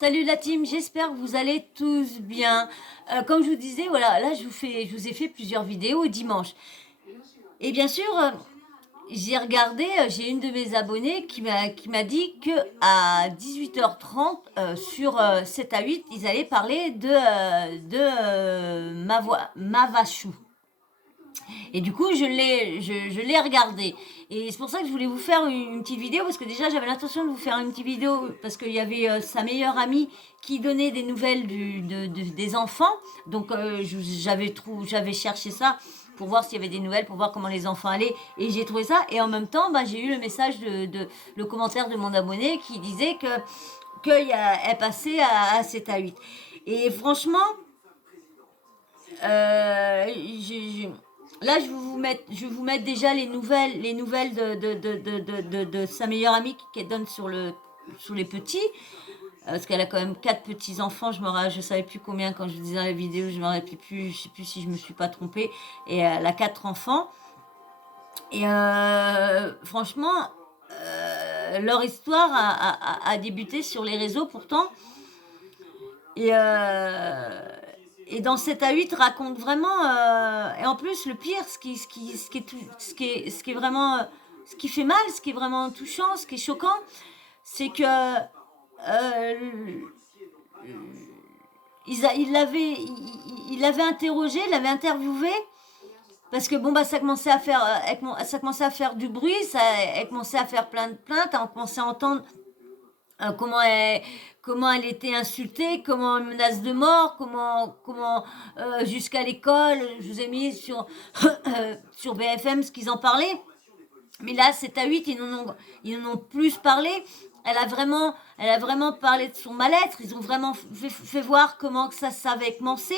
Salut la team, j'espère que vous allez tous bien. Comme je vous disais, voilà, là je vous ai fait plusieurs vidéos dimanche. Et bien sûr, j'ai regardé, j'ai une de mes abonnées qui m'a dit que à 18h30 sur 7 à 8, ils allaient parler de Mavachou. Et du coup, je l'ai regardé. Et c'est pour ça que je voulais vous faire une petite vidéo, parce que déjà, j'avais l'intention de vous faire une petite vidéo, parce qu'il y avait sa meilleure amie qui donnait des nouvelles des enfants. Donc, j'avais cherché ça pour voir s'il y avait des nouvelles, pour voir comment les enfants allaient. Et j'ai trouvé ça. Et en même temps, bah, j'ai eu le message le commentaire de mon abonné qui disait qu'elle passait à 7 à 8. Et franchement, euh, j'ai- là, je vais vous mettre déjà les nouvelles de sa meilleure amie qu'elle donne sur les petits. Parce qu'elle a quand même quatre petits enfants. Je savais plus combien quand je disais dans la vidéo. Je me rappelle plus. Je sais plus si je me suis pas trompée. Et elle a quatre enfants. Et franchement, leur histoire a débuté sur les réseaux pourtant. Et, et dans 7 à 8 raconte vraiment. Et en plus, le pire, ce qui est vraiment. Ce qui fait mal, ce qui est vraiment touchant, ce qui est choquant, c'est que. Il l'avait interrogé, il l'avait interviewé. Parce que bon, bah, ça commençait à faire du bruit, elle commençait à faire plein de plaintes, on commençait à entendre euh, comment elle, comment elle était insultée, comment elle menace de mort, comment jusqu'à l'école, je vous ai mis sur BFM ce qu'ils en parlaient. Mais là, 7 à 8, ils en ont plus parlé. Elle a vraiment parlé de son mal-être. Ils ont vraiment fait voir comment que ça avait commencé.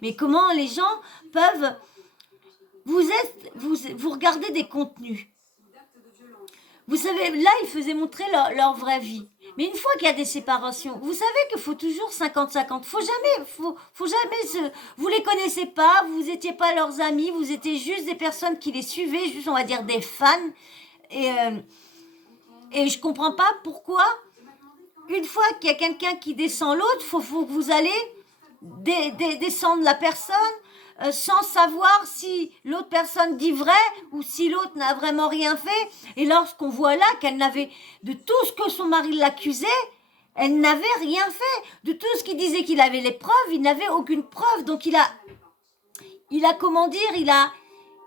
Mais comment les gens peuvent... Vous regardez des contenus. Vous savez, là, ils faisaient montrer leur vraie vie. Mais une fois qu'il y a des séparations, vous savez qu'il faut toujours 50-50. Faut jamais vous les connaissez pas, vous étiez pas leurs amis, vous étiez juste des personnes qui les suivaient, juste, on va dire, des fans. Et, et je comprends pas pourquoi, une fois qu'il y a quelqu'un qui descend l'autre, faut que vous allez descendre la personne sans savoir si l'autre personne dit vrai ou si l'autre n'a vraiment rien fait. Et lorsqu'on voit là qu'elle n'avait, de tout ce que son mari l'accusait, elle n'avait rien fait. De tout ce qu'il disait qu'il avait les preuves, il n'avait aucune preuve. Donc il a comment dire, il a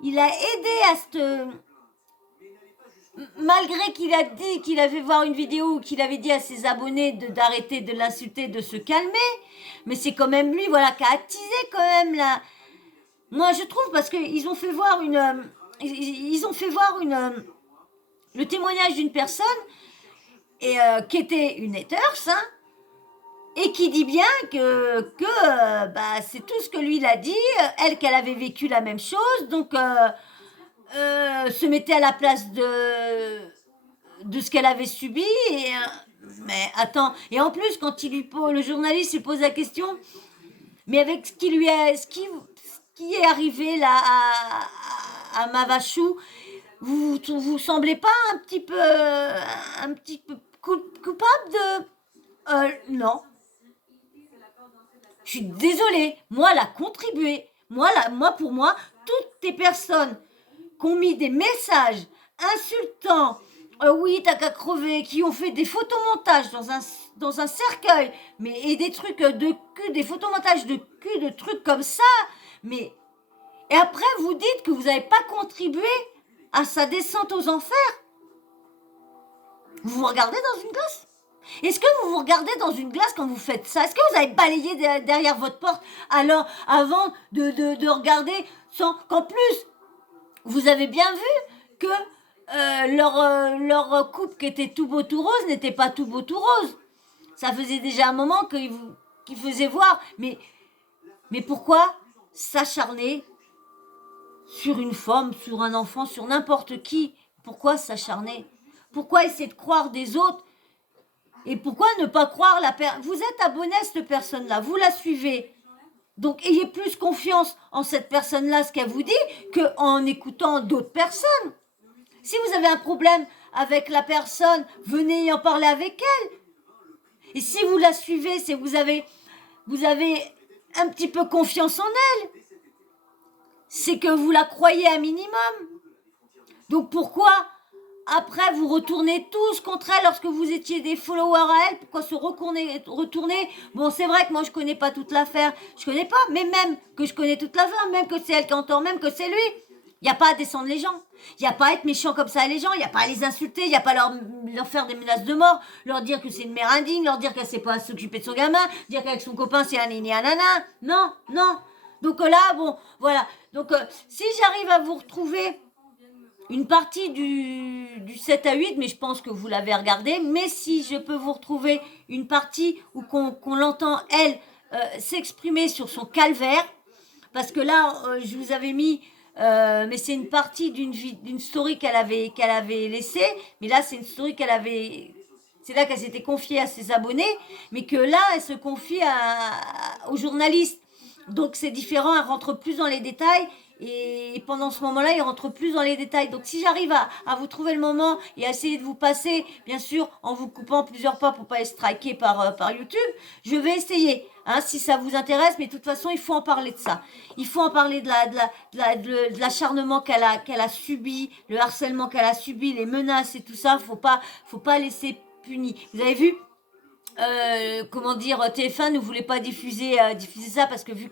aidé à cette... Malgré qu'il a dit qu'il avait voir une vidéo où qu'il avait dit à ses abonnés d'arrêter de l'insulter, de se calmer, mais c'est quand même lui, voilà, qui a attisé quand même là. Moi, je trouve parce qu'ils ont fait voir ils ont fait voir le témoignage d'une personne qui était une haters, hein, et qui dit bien bah, c'est tout ce que lui il a dit, elle qu'elle avait vécu la même chose, donc se mettait à la place de ce qu'elle avait subi. Mais attends, et en plus quand le journaliste lui pose la question, mais avec ce qui est arrivé là à Mavachou, vous semblez pas un petit peu coupable de... Non, je suis désolée, moi elle a contribué. Moi pour moi, toutes les personnes qui ont mis des messages insultants, oui, t'as qu'à crever, qui ont fait des photomontages dans un cercueil, mais et des trucs de cul, des photomontages de cul, de trucs comme ça, mais et après vous dites que vous n'avez pas contribué à sa descente aux enfers. Vous vous regardez dans une glace? Est-ce que vous vous regardez dans une glace quand vous faites ça? Est-ce que vous avez balayé derrière votre porte alors avant de regarder sans qu'en plus vous avez bien vu que leur couple qui était tout beau tout rose n'était pas tout beau tout rose. Ça faisait déjà un moment qu'ils faisaient voir. Mais pourquoi s'acharner sur une femme, sur un enfant, sur n'importe qui? Pourquoi s'acharner? Pourquoi essayer de croire des autres? Et pourquoi ne pas croire la personne? Vous êtes abonné à cette personne-là, vous la suivez. Donc ayez plus confiance en cette personne-là, ce qu'elle vous dit, qu'en écoutant d'autres personnes. Si vous avez un problème avec la personne, venez y en parler avec elle. Et si vous la suivez, c'est que vous avez un petit peu confiance en elle. C'est que vous la croyez un minimum. Donc pourquoi après vous retournez tous contre elle lorsque vous étiez des followers à elle? Pourquoi se retourner? Bon, c'est vrai que moi je connais pas toute l'affaire, je connais pas, mais même que je connais toute l'affaire, même que c'est elle qui entend, même que c'est lui. Il n'y a pas à descendre les gens. Il n'y a pas à être méchant comme ça à les gens. Il n'y a pas à les insulter. Il n'y a pas à leur faire des menaces de mort. Leur dire que c'est une mère indigne. Leur dire qu'elle ne sait pas s'occuper de son gamin. Dire qu'avec son copain, c'est un nini, un nana. Non, non. Donc là, bon, voilà. Donc si j'arrive à vous retrouver une partie du 7 à 8, mais je pense que vous l'avez regardé. Mais si je peux vous retrouver une partie où qu'on l'entend, elle, s'exprimer sur son calvaire, parce que là, je vous avais mis, mais c'est une partie d'une story qu'elle avait laissée, mais là, c'est une story c'est là qu'elle s'était confiée à ses abonnés, mais que là, elle se confie aux journalistes. Donc c'est différent, elle rentre plus dans les détails. Et pendant ce moment-là, il rentre plus dans les détails. Donc si j'arrive à vous trouver le moment et à essayer de vous passer, bien sûr, en vous coupant plusieurs pas pour pas être striké par YouTube, je vais essayer. Hein, si ça vous intéresse, mais de toute façon, il faut en parler de ça. Il faut en parler de l'acharnement qu'elle a subi, le harcèlement qu'elle a subi, les menaces et tout ça. Faut pas laisser puni. Vous avez vu? Comment dire, TF1 ne voulait pas diffuser ça parce que vu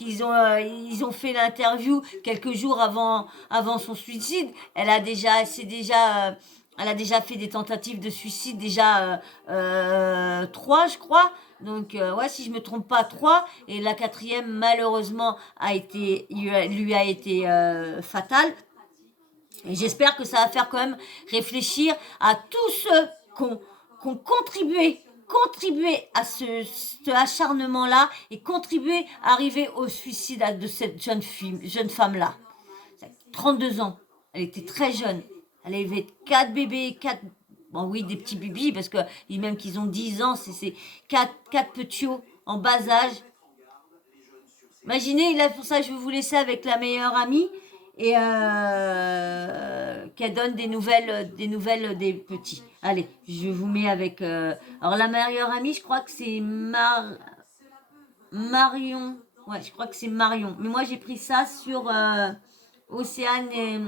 ils ont fait l'interview quelques jours avant son suicide, elle a déjà fait des tentatives de suicide déjà 3 je crois. Donc ouais, si je me trompe pas, 3, et la quatrième malheureusement lui a été fatale. Et j'espère que ça va faire quand même réfléchir à tous ceux qui ont contribué à ce acharnement-là et contribué à arriver au suicide de cette jeune femme-là. 32 ans. Elle était très jeune. Elle avait 4 bébés, 4... Bon oui, des petits bébés, parce que même qu'ils ont 10 ans, c'est 4 petits en bas âge. Imaginez, là, pour ça, je vais vous laisser avec la meilleure amie et qu'elle donne des nouvelles des petits. Allez, je vous mets avec... alors, la meilleure amie, je crois que c'est Marion. Ouais, je crois que c'est Marion. Mais moi, j'ai pris ça sur Océane et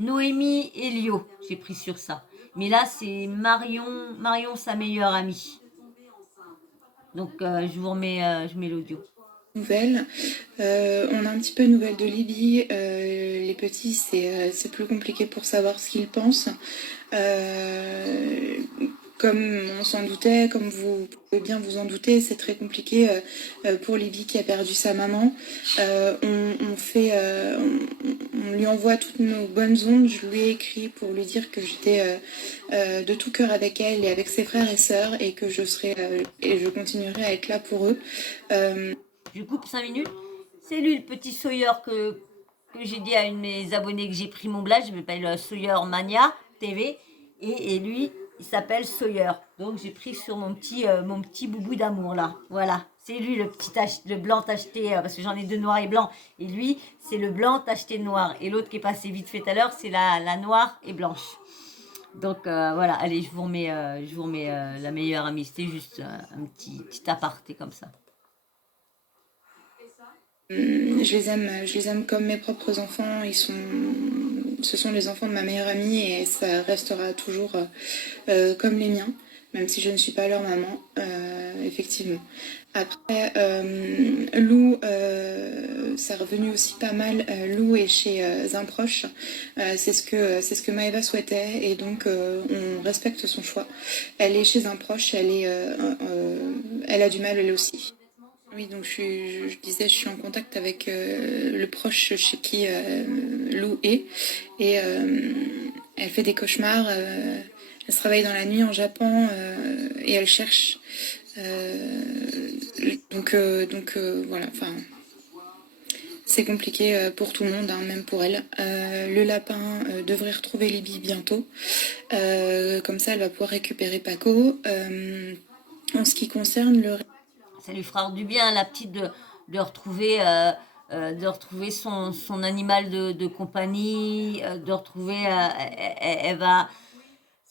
Noémie et Lio. J'ai pris sur ça. Mais là, c'est Marion, sa meilleure amie. Donc, je mets l'audio. Nouvelles. On a un petit peu de nouvelles de Libye. Les petits, c'est plus compliqué pour savoir ce qu'ils pensent. Comme on s'en doutait, comme vous pouvez bien vous en douter, c'est très compliqué pour Libye qui a perdu sa maman. On lui envoie toutes nos bonnes ondes. Je lui ai écrit pour lui dire que j'étais de tout cœur avec elle et avec ses frères et sœurs et que je serai et je continuerai à être là pour eux. Je coupe 5 minutes. C'est lui le petit Sawyer que j'ai dit à une de mes abonnés que j'ai pris mon blague. Je m'appelle Sawyer Mania TV. Et lui, il s'appelle Sawyer. Donc j'ai pris sur mon petit boubou d'amour là. Voilà. C'est lui le blanc tacheté, parce que j'en ai 2 noirs et blancs. Et lui, c'est le blanc tacheté noir. Et l'autre qui est passé vite fait tout à l'heure, c'est la noire et blanche. Donc voilà, allez, je vous remets la meilleure amie. C'était juste un petit aparté comme ça. Je les aime comme mes propres enfants. Ce sont les enfants de ma meilleure amie et ça restera toujours comme les miens, même si je ne suis pas leur maman, effectivement. Après, Lou, c'est revenu aussi pas mal. Lou est chez un proche. C'est ce que Maëva souhaitait et donc on respecte son choix. Elle est chez un proche. Elle a du mal elle aussi. Oui, donc je disais, je suis en contact avec le proche chez qui Lou est. Et elle fait des cauchemars. Elle travaille dans la nuit en Japon et elle cherche. Voilà, enfin, c'est compliqué pour tout le monde, hein, même pour elle. Le lapin devrait retrouver Libye bientôt. Comme ça, elle va pouvoir récupérer Paco. En ce qui concerne le... Ça lui fera du bien, la petite, de retrouver, son animal de compagnie, de retrouver, elle va...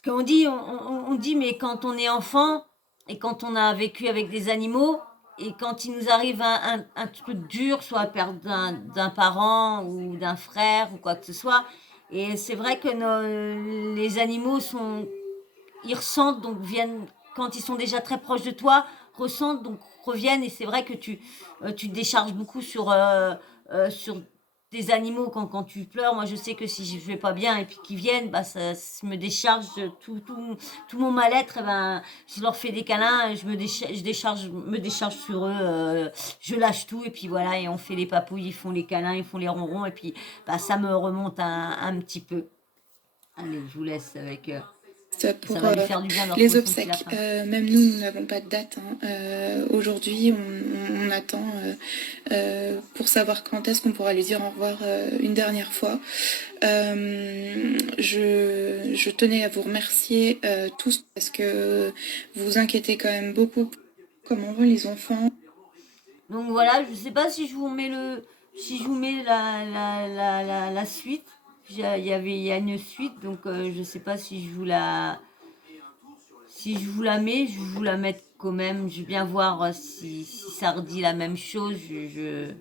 qu'on dit, on dit, mais quand on est enfant et quand on a vécu avec des animaux et quand il nous arrive un truc dur, soit perdre d'un parent ou d'un frère ou quoi que ce soit, et c'est vrai que les animaux sont, ils ressentent, donc viennent, quand ils sont déjà très proches de toi, ressentent, donc reviennent, et c'est vrai que tu te décharges beaucoup sur des animaux quand tu pleures. Moi, je sais que si je vais pas bien et puis qu'ils viennent, bah, ça me décharge tout mon mal-être. Et ben, je leur fais des câlins, et me décharge sur eux, je lâche tout, et puis voilà, et on fait les papouilles, ils font les câlins, ils font les ronrons, et puis bah, ça me remonte un petit peu. Allez, je vous laisse avec. Ça Pour va lui faire du bien de les retrouver son petit obsèques. lapin. Même nous n'avons pas de date, hein. Aujourd'hui, on attend pour savoir quand est-ce qu'on pourra lui dire au revoir une dernière fois. Je tenais à vous remercier tous parce que vous vous inquiétez quand même beaucoup pour comment vont les enfants. Donc voilà, je sais pas si je vous mets si je vous mets la suite. Il y a une suite, donc je sais pas si je vous la mets, je vais vous la mettre quand même. Je vais bien voir si ça redit la même chose. Euh,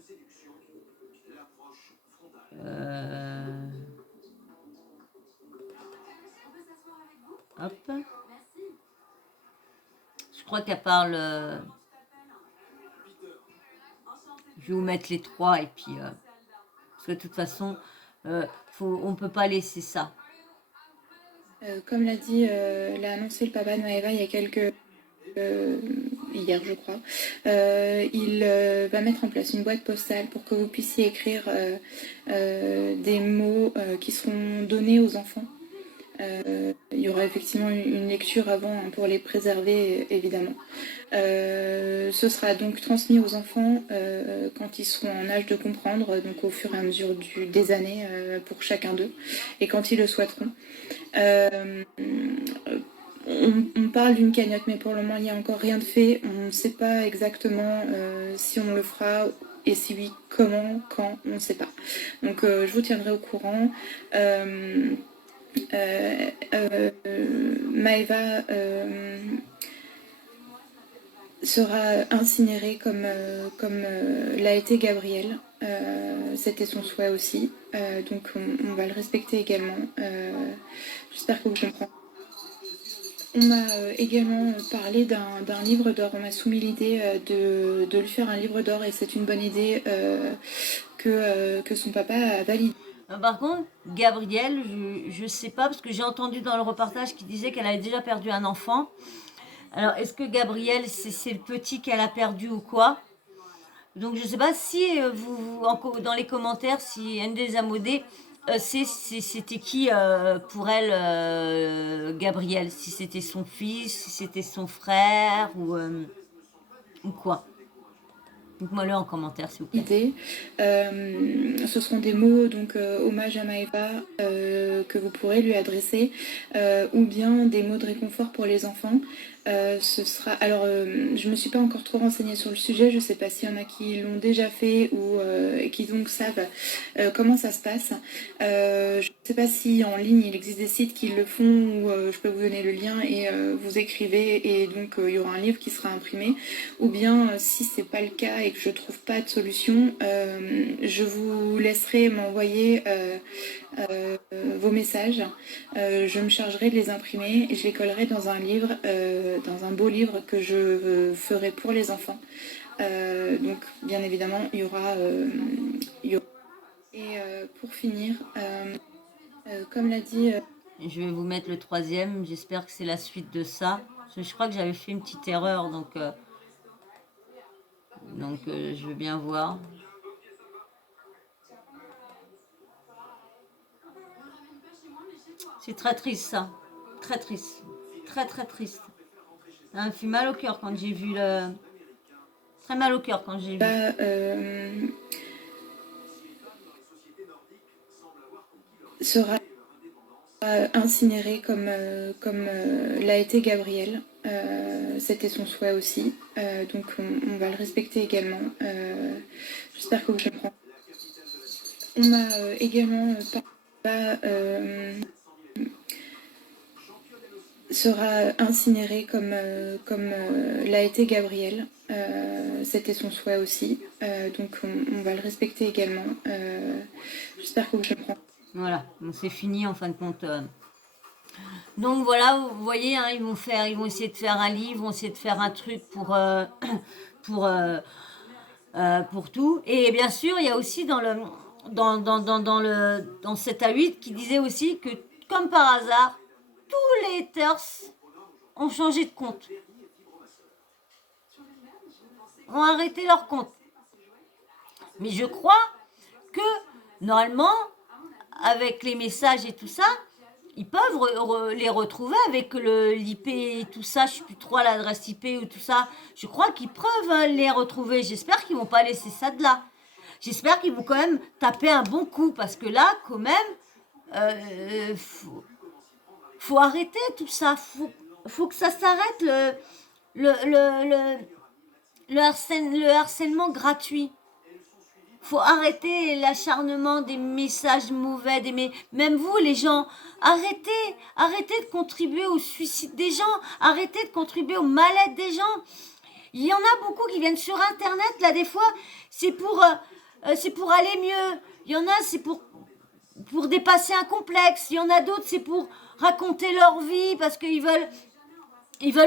hop. Je crois qu'elle parle. Je vais vous mettre les trois et puis parce que de toute façon, on peut pas laisser ça. Comme l'a annoncé le papa de Maëva il y a hier je crois, il va mettre en place une boîte postale pour que vous puissiez écrire des mots qui seront donnés aux enfants. Il y aura effectivement une lecture avant, hein, pour les préserver évidemment. Ce sera donc transmis aux enfants quand ils seront en âge de comprendre, donc au fur et à mesure des années pour chacun d'eux, et quand ils le souhaiteront. Euh, on parle d'une cagnotte, mais pour le moment, il n'y a encore rien de fait. On ne sait pas exactement si on le fera, et si oui, comment, quand, on ne sait pas. Donc, je vous tiendrai au courant. Maëva sera incinérée comme l'a été Gabriel. C'était son souhait aussi. Donc, on va le respecter également. J'espère que vous comprenez. On m'a également parlé d'un livre d'or. On m'a soumis l'idée de lui faire un livre d'or, et c'est une bonne idée que son papa a validée. Par contre, Gabrielle, je sais pas, parce que j'ai entendu dans le reportage qui disait qu'elle avait déjà perdu un enfant. Alors, est-ce que Gabrielle, c'est le petit qu'elle a perdu ou quoi? Donc, je sais pas si dans les commentaires, si une des Amodées, c'était qui pour elle, Gabrielle? Si c'était son fils, si c'était son frère ou quoi? Dites-moi-le en commentaire, s'il vous plaît. Ce seront des mots, donc hommage à Maëva, que vous pourrez lui adresser, ou bien des mots de réconfort pour les enfants. Ce sera. Alors, je me suis pas encore trop renseignée sur le sujet. Je sais pas s'il y en a qui l'ont déjà fait ou qui donc savent comment ça se passe. Je ne sais pas si en ligne il existe des sites qui le font, ou je peux vous donner le lien et vous écrivez, et donc il y aura un livre qui sera imprimé. Ou bien si c'est pas le cas et que je trouve pas de solution, je vous laisserai m'envoyer vos messages. Je me chargerai de les imprimer et je les collerai dans un livre, dans un beau livre que je ferai pour les enfants. Donc bien évidemment, il y aura. Et pour finir, comme l'a dit. Je vais vous mettre le troisième. J'espère que c'est la suite de ça. Je crois que j'avais fait une petite erreur, donc je veux bien voir. C'est très triste ça. Très triste. Très très triste. Ça m'a fait mal au cœur quand j'ai vu le. Très mal au cœur quand j'ai vu. Sera incinéré comme l'a été Gabriel. C'était son souhait aussi. Donc on va le respecter également. J'espère que vous comprenez. On m'a également parlé sera incinéré comme l'a été Gabriel. C'était son souhait aussi. Donc on va le respecter également. J'espère que vous comprenez. Voilà, donc c'est fini en fin de compte. Donc voilà, vous voyez, hein, ils vont essayer de faire un livre, ils vont essayer de faire un truc pour, pour tout. Et bien sûr, il y a aussi dans 7 à 8 qui disait aussi que, comme par hasard, tous les haters ont changé de compte, ont arrêté leur compte. Mais je crois que, normalement, avec les messages et tout ça, ils peuvent les retrouver avec l'IP et tout ça. Je ne sais plus trop l'adresse IP ou tout ça. Je crois qu'ils peuvent les retrouver. J'espère qu'ils vont pas laisser ça de là. J'espère qu'ils vont quand même taper un bon coup parce que là, quand même, faut arrêter tout ça. Faut que ça s'arrête le, le, le, le harcèlement gratuit. Faut arrêter l'acharnement des messages mauvais, même vous les gens, arrêtez de contribuer au suicide des gens, arrêtez de contribuer au mal-être des gens. Il y en a beaucoup qui viennent sur internet là des fois, c'est pour aller mieux. Il y en a c'est pour dépasser un complexe, il y en a d'autres c'est pour raconter leur vie parce qu'ils veulent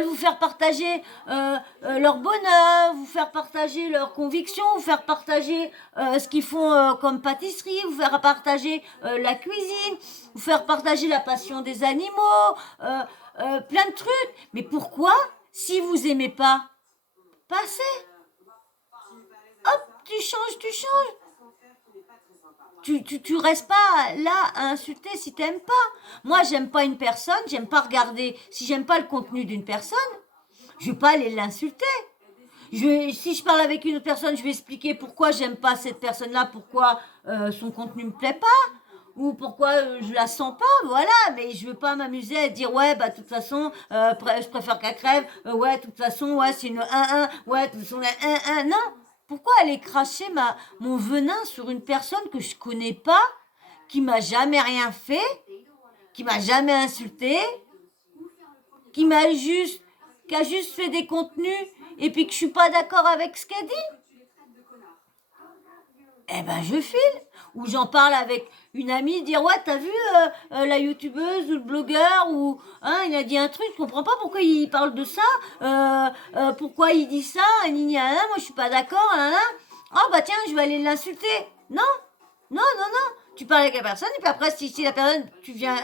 vous faire partager leur bonheur, vous faire partager leurs convictions, vous faire partager ce qu'ils font comme pâtisserie, vous faire partager la cuisine, vous faire partager la passion des animaux, plein de trucs. Mais pourquoi, si vous aimez pas, passez. Hop, tu changes. Tu restes pas là à insulter si t'aimes pas. Moi, j'aime pas une personne, j'aime pas regarder. Si j'aime pas le contenu d'une personne, je vais pas aller l'insulter. Si je parle avec une autre personne, je vais expliquer pourquoi j'aime pas cette personne-là, pourquoi son contenu me plaît pas, ou pourquoi je la sens pas, voilà. Mais je veux pas m'amuser à dire ouais, bah de toute façon, je préfère qu'elle crève, ouais, de toute façon, ouais, c'est une 1-1, ouais, de toute façon, la 1-1, non. Pourquoi aller cracher mon venin sur une personne que je connais pas, qui m'a jamais rien fait, qui m'a jamais insulté, qui a juste fait des contenus et puis que je suis pas d'accord avec ce qu'elle dit, eh ben je file. Ou j'en parle avec une amie, dire ouais t'as vu la youtubeuse ou le blogueur ou hein, il a dit un truc, je comprends pas pourquoi il parle de ça, pourquoi il dit ça, moi je suis pas d'accord, oh bah tiens je vais aller l'insulter. Non, non. Tu parles avec la personne et puis après si la personne tu viens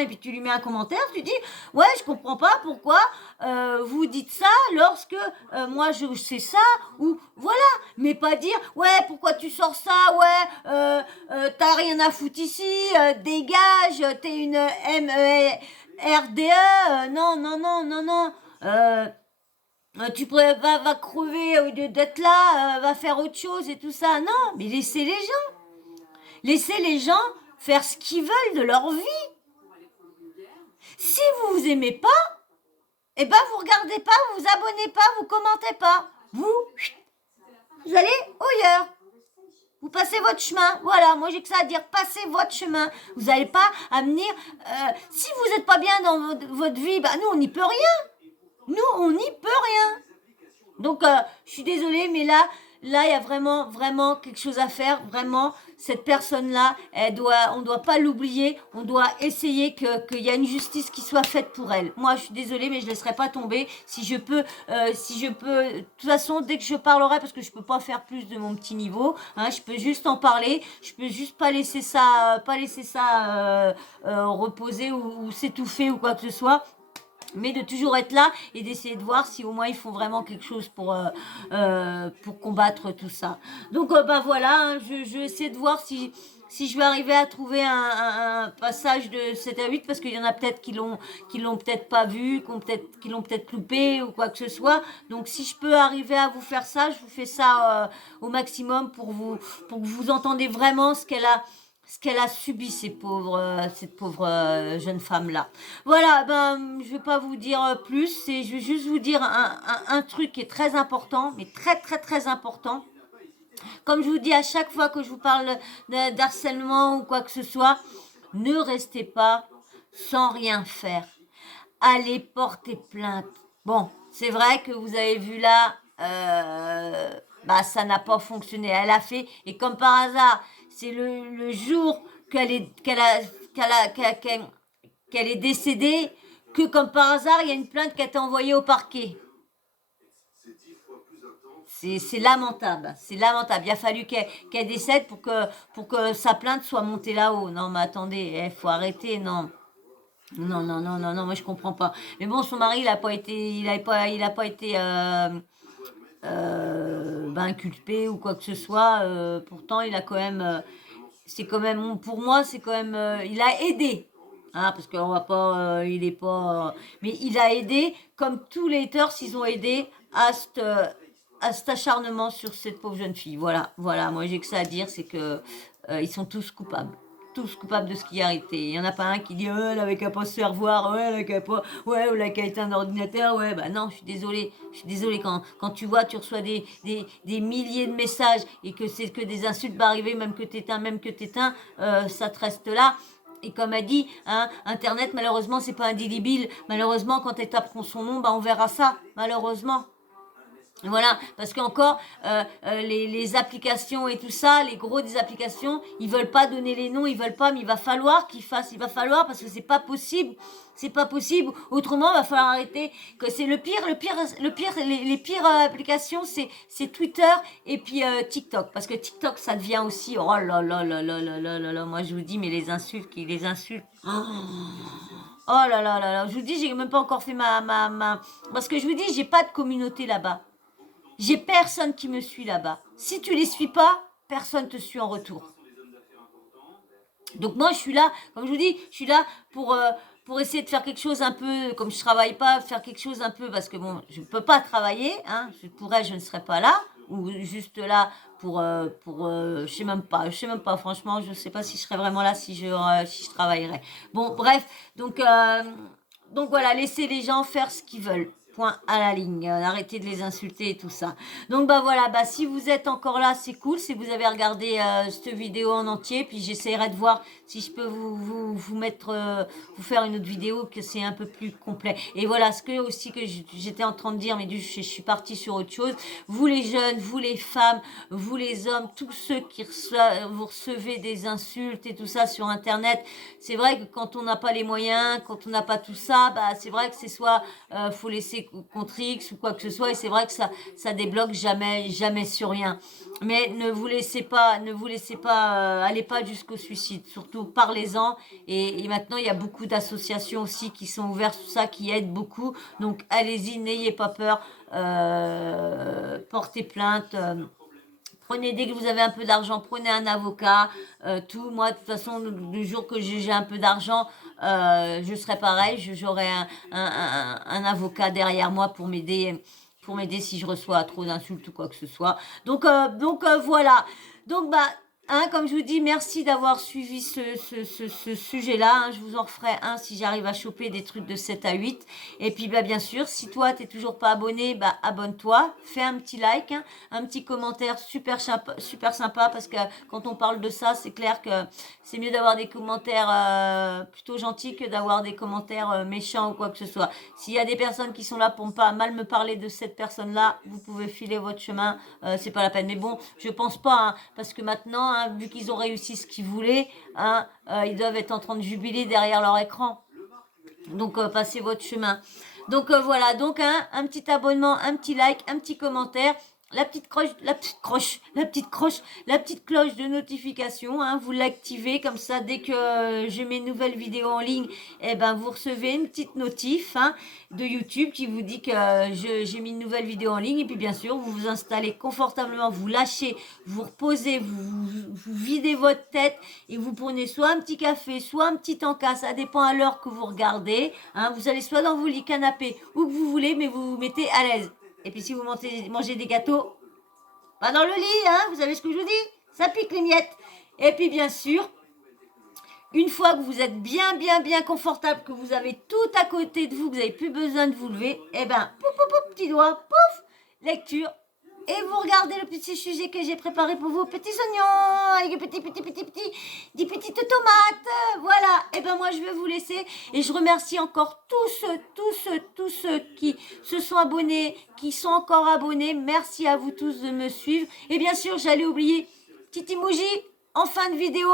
et puis tu lui mets un commentaire, tu dis ouais je comprends pas pourquoi vous dites ça lorsque moi je sais ça ou voilà, mais pas dire ouais pourquoi tu sors ça, ouais t'as rien à foutre ici, dégage, t'es une MERDE, non. Tu va crever au lieu d'être là, va faire autre chose et tout ça. Non, mais laissez les gens. Laissez les gens faire ce qu'ils veulent de leur vie. Si vous vous aimez pas, eh ben vous regardez pas, vous vous abonnez pas, vous commentez pas. Vous allez ailleurs. Vous passez votre chemin. Voilà, moi j'ai que ça à dire. Passez votre chemin. Vous n'allez pas à venir. Si vous n'êtes pas bien dans votre vie, bah nous on n'y peut rien. Nous on n'y peut rien. Donc je suis désolée, mais là il y a vraiment quelque chose à faire. Vraiment, cette personne-là, on doit pas l'oublier. On doit essayer qu'il y a une justice qui soit faite pour elle. Moi, je suis désolée, mais je ne laisserai pas tomber. Si je peux, de toute façon, dès que je parlerai, parce que je peux pas faire plus de mon petit niveau, hein, je peux juste en parler. Je peux juste pas laisser ça, reposer ou s'étouffer ou quoi que ce soit. Mais de toujours être là et d'essayer de voir si au moins ils font vraiment quelque chose pour combattre tout ça. Donc bah voilà, hein, je vais essayer de voir si je vais arriver à trouver un passage de 7 à 8 parce qu'il y en a peut-être qui l'ont peut-être pas vu, qui l'ont peut-être loupé ou quoi que ce soit. Donc si je peux arriver à vous faire ça, je vous fais ça au maximum pour que vous entendez vraiment ce qu'elle a subi, cette pauvre jeune femme-là. Voilà, ben, je vais pas vous dire plus, je vais juste vous dire un truc qui est très important, mais très important. Comme je vous dis à chaque fois que je vous parle d'harcèlement ou quoi que ce soit, ne restez pas sans rien faire. allez porter plainte. Bon, c'est vrai que vous avez vu là, bah ça n'a pas fonctionné. Elle a fait, et comme par hasard, c'est le jour qu'elle est décédée, que comme par hasard, il y a une plainte qui a été envoyée au parquet. C'est lamentable, c'est lamentable. Il a fallu qu'elle décède pour que sa plainte soit montée là-haut. Non, mais attendez, il faut arrêter, non. Non, non, non, non, non, moi je comprends pas. Mais bon, son mari, il a pas été ben, inculpé ou quoi que ce soit. Pourtant, il a quand même, c'est quand même, pour moi, c'est quand même, il a aidé. Hein, parce qu'on va pas, il est pas, mais il a aidé, comme tous les haters, ils ont aidé à cet acharnement sur cette pauvre jeune fille. Voilà, voilà, moi j'ai que ça à dire, c'est que ils sont tous coupables de ce qui a été. Il y en a pas un qui dit elle avait qu'à pas se faire voir, ouais, elle avait qu'à pas, ouais, ou elle a qu'à éteindre un ordinateur, ouais, bah non, je suis désolée quand tu vois, tu reçois des milliers de messages et que c'est que des insultes va arriver, même que t'éteins, ça te reste là. Et comme elle dit, hein, Internet, malheureusement, c'est pas indélébile. Malheureusement, quand elle tape son nom, bah, on verra ça. Malheureusement. Voilà, parce qu'encore, les applications et tout ça, les gros des applications, ils veulent pas donner les noms, ils veulent pas, mais il va falloir qu'ils fassent, il va falloir, parce que c'est pas possible, autrement, il va falloir arrêter, que c'est le pire, les pires applications, c'est Twitter et puis TikTok, parce que TikTok, ça devient aussi, oh là là là là là là là là, moi je vous dis, mais les insultes, oh là là là là, je vous dis, j'ai même pas encore fait parce que je vous dis, j'ai pas de communauté là-bas. J'ai personne qui me suit là-bas. Si tu les suis pas, personne te suit en retour. Donc moi, je suis là, comme je vous dis, je suis là pour essayer de faire quelque chose un peu, comme je travaille pas, faire quelque chose un peu, parce que bon, je ne peux pas travailler, hein, je ne serais pas là, ou juste là je sais même pas, franchement, je ne sais pas si je serais vraiment là si je travaillerais. Bon, bref, donc voilà, laissez les gens faire ce qu'ils veulent. Point à la ligne. Arrêtez de les insulter et tout ça. Donc bah voilà, bah si vous êtes encore là, c'est cool. Si vous avez regardé cette vidéo en entier, puis j'essaierai de voir si je peux vous mettre, vous faire une autre vidéo que c'est un peu plus complet. Et voilà, ce que aussi que j'étais en train de dire, mais je suis partie sur autre chose. Vous les jeunes, vous les femmes, vous les hommes, tous ceux qui vous recevez des insultes et tout ça sur Internet, c'est vrai que quand on n'a pas les moyens, quand on n'a pas tout ça, bah c'est vrai que c'est soit faut laisser contre X ou quoi que ce soit, et c'est vrai que ça débloque jamais sur rien. Mais ne vous laissez pas, allez pas jusqu'au suicide. Surtout parlez-en. Et maintenant il y a beaucoup d'associations aussi qui sont ouvertes tout ça, qui aident beaucoup. Donc allez-y, n'ayez pas peur, portez plainte. Prenez, dès que vous avez un peu d'argent, prenez un avocat, tout. Moi, de toute façon, le jour que j'ai un peu d'argent, je serai pareil. J'aurai un avocat derrière moi pour m'aider si je reçois trop d'insultes ou quoi que ce soit. Donc voilà. Donc, bah, hein, comme je vous dis, merci d'avoir suivi ce sujet-là. Hein. Je vous en referai un si j'arrive à choper des trucs de 7 à 8. Et puis, bah, bien sûr, si toi, t'es toujours pas abonné, bah, abonne-toi. Fais un petit like, hein, un petit commentaire super sympa, parce que quand on parle de ça, c'est clair que c'est mieux d'avoir des commentaires plutôt gentils que d'avoir des commentaires méchants ou quoi que ce soit. S'il y a des personnes qui sont là pour pas mal me parler de cette personne-là, vous pouvez filer votre chemin, c'est pas la peine. Mais bon, je pense pas, hein, parce que maintenant, hein, vu qu'ils ont réussi ce qu'ils voulaient, hein, ils doivent être en train de jubiler derrière leur écran. Donc passez votre chemin. Donc voilà, donc hein, un petit abonnement, un petit like, un petit commentaire, la petite cloche de notification, hein, vous l'activez comme ça dès que j'ai mes nouvelles vidéos en ligne, et ben vous recevez une petite notif, hein, de YouTube qui vous dit que j'ai mis une nouvelle vidéo en ligne. Et puis bien sûr, vous vous installez confortablement, vous lâchez, vous reposez, vous videz votre tête et vous prenez soit un petit café, soit un petit encas, ça dépend à l'heure que vous regardez, hein, vous allez soit dans vos lits canapé, où que vous voulez, mais vous vous mettez à l'aise. Et puis si vous mangez des gâteaux, pas dans le lit, hein, vous savez ce que je vous dis, ça pique les miettes. Et puis bien sûr, une fois que vous êtes bien confortable, que vous avez tout à côté de vous, que vous n'avez plus besoin de vous lever, et ben, pouf, petit doigt, pouf, lecture, Et vous regardez le petit sujet que j'ai préparé pour vous, petits oignons, avec des petites tomates, voilà. Et ben moi je vais vous laisser et je remercie encore tous ceux qui se sont abonnés, qui sont encore abonnés. Merci à vous tous de me suivre. Et bien sûr, j'allais oublier petit emoji en fin de vidéo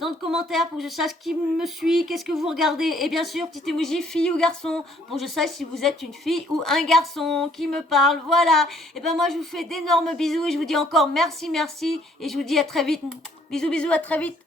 dans le commentaire pour que je sache qui me suit, qu'est-ce que vous regardez. Et bien sûr, petit emoji fille ou garçon pour que je sache si vous êtes une fille ou un garçon qui me parle. Voilà. Et ben moi, je vous fais d'énormes bisous et je vous dis encore merci et je vous dis à très vite. Bisous, à très vite.